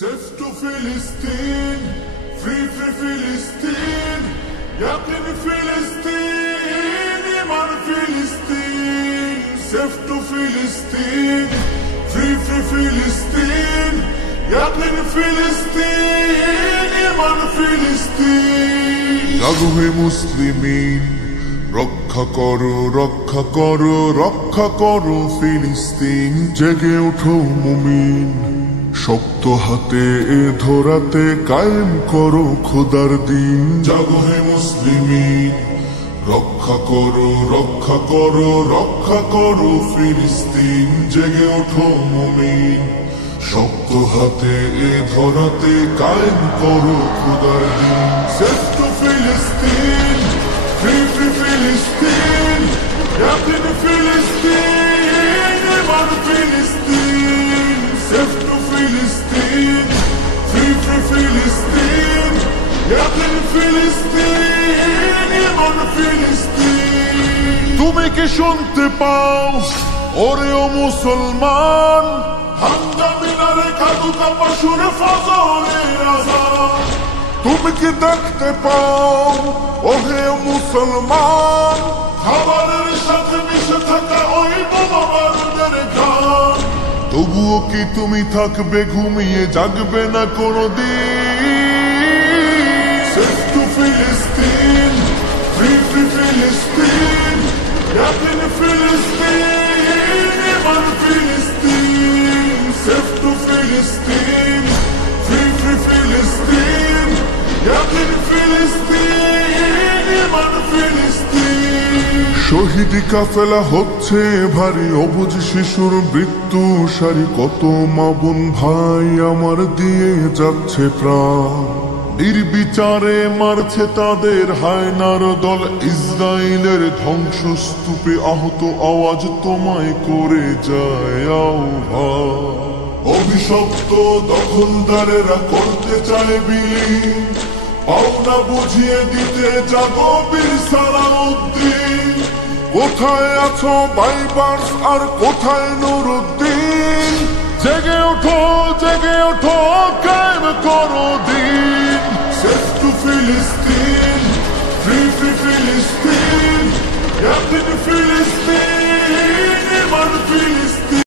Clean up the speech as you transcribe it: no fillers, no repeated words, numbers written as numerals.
Safe to Philistine, free Philistine, yakin Philistine, iman Philistine. Safe to Philistine, free Philistine, yakin Philistine, iman Philistine. জাগো হে মুসলিমিন, রক্ষা করো রক্ষা করো রক্ষা করো ফিলিস্তিন। জেগে ওঠো মুমিন, শক্ত হাতে এ ধরাতে কায়েম করো খোদার দিন। জাগো হে মুসলিমিন, রক্ষা করো রক্ষা করো রক্ষা করো ফিলিস্তিন। জেগে ওঠো মুমিন, শক্ত হাতে এ ধরাতে কায়েম করো খোদার দিন। সেফ টু ফিলিস্তিন, ফ্রি ফিলিস্তিন, ইয়াকিন ফিলিস্তিন, ইমান ফিলিস্তিন। সেফ টু ফিলিস্তিন, ফ্রি ফিলিস্তিন, ইয়াকিন ফিলিস্তিন, ইমান ফিলিস্তিন। তুমি কি শুনতে পাও ওরে ও মুসলমান, হামদা মিনারে কাদুকা পশুরে ফজরের আযান। তুমি কি দেখতে পাও ওহে মুসলমান, খাবারের সাথে মিশে থাকা ওই বোমা বারুদের গান। তবুও কি তুমি থাকবে ঘুমিয়ে, জাগবে না কোনদিন? সেফ টু ফিলিস্তিন, ফ্রি ফিলিস্তিন, ইয়াকিন ফিলিস্তিন, ইমান ফিলিস্তিন। সেফ টু ফিলিস্তিন, ফ্রি ফিলিস্তিন, ইয়াকিন ফিলিস্তিন, ইমান ফিলিস্তিন। শহীদি কাফেলা হচ্ছে ভারী, অবুঝ শিশুর মৃত্যু সারি। কত মা বোন ভাই আমার দিয়ে যাচ্ছে প্রাণ, নির্বিচারে মারছে তাদের হায়নার দল। ইসরায়েলের ধ্বংসস্তূপে আহত আওয়াজ তোমায় করে যায় আহ্বান। অভিশপ্ত দখলদারেরা করতে চায় বিলীন, পাওনা বুঝিয়ে দিতে জাগো বীর সালাউদ্দিন। কোথায় আছো বাইবার্স আর কোথায় নুরুদ্দিন? জেগে ওঠো কায়েম করো দিন। সেফ টু ফিলিস্তিন, ফ্রি ফিলিস্তিন, ইয়াকিন ফিলিস্তিন,